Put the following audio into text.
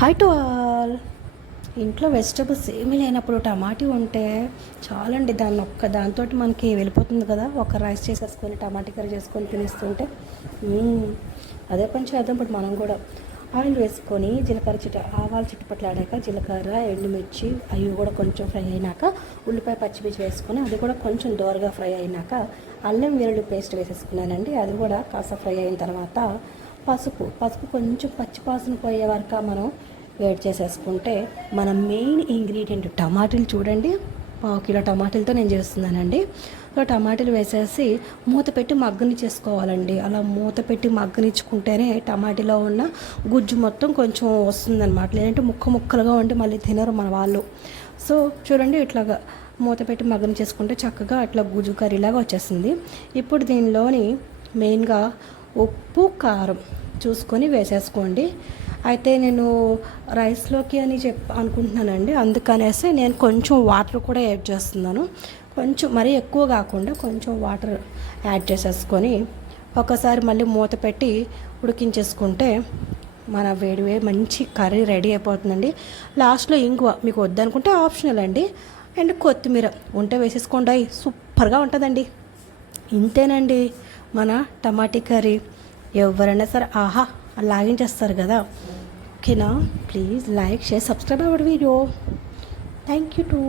Hi to all. ఇంట్లో vegetables ఏమీ లేనప్పుడు టమాటీ ఉంటే చాలండి. దాంతో మనకి వెళ్ళిపోతుంది కదా. ఒక రైస్ చేసేసుకొని టమాటీ కర్రీ చేసుకొని తినేస్తుంటే అదే పని చేద్దాం. ఇప్పుడు మనం కూడా ఆయిల్ వేసుకొని ఆవాలు చుట్టుపట్లాడాక జీలకర్ర, ఎండుమిర్చి అవి కూడా కొంచెం ఫ్రై అయినాక ఉల్లిపాయ పచ్చిమిర్చి వేసుకొని అది కూడా కొంచెం దోరగా ఫ్రై అయినాక అల్లం వెల్లుల్లి పేస్ట్ వేసేసుకున్నానండి. అది కూడా కాస్త ఫ్రై అయిన తర్వాత పసుపు కొంచెం పచ్చిపాసన పోయే వరకు మనం వేడి చేసేసుకుంటే మన మెయిన్ ఇంగ్రీడియంట్ టమాటీలు చూడండి. 1 కిలో టమాటీలతో నేను చేస్తున్నానండి. సో టమాటీలు వేసేసి మూత పెట్టి మగ్గనిచ్చేసుకోవాలండి. అలా మూత పెట్టి మగ్గనిచ్చుకుంటేనే టమాటీలో ఉన్న గుజ్జు మొత్తం కొంచెం వస్తుందన్నమాట. లేదంటే ముక్కలుగా ఉండి మళ్ళీ తినరు మన వాళ్ళు. సో చూడండి, ఇట్లాగా మూత పెట్టి మగ్గనిచ్చేసుకుంటే చక్కగా అట్లా గుజ్జు కర్రీలాగా వచ్చేస్తుంది. ఇప్పుడు దీనిలోని మెయిన్గా ఉప్పు, కారం చూసుకొని వేసేసుకోండి. అయితే నేను రైస్లోకి అని అనుకుంటున్నానండి. అందుకనేసి నేను కొంచెం వాటర్ కూడా యాడ్ చేస్తున్నాను. కొంచెం మరీ ఎక్కువ కాకుండా కొంచెం వాటర్ యాడ్ చేసేసుకొని ఒకసారి మళ్ళీ మూత పెట్టి ఉడికించేసుకుంటే మన వేడివే మంచి కర్రీ రెడీ అయిపోతుందండి. లాస్ట్లో ఇంగువ మీకు వద్దనుకుంటే ఆప్షనల్ అండి. అండ్ కొత్తిమీర ఉంటే వేసేసుకోండి, సూపర్గా ఉంటుందండి. ఇంతేనండి మన టమాటీ కర్రీ. ఎవరైనా సరే ఆహా లాగించేస్తారు కదా. ఓకేనా? Please like, share, subscribe our video. Thank you.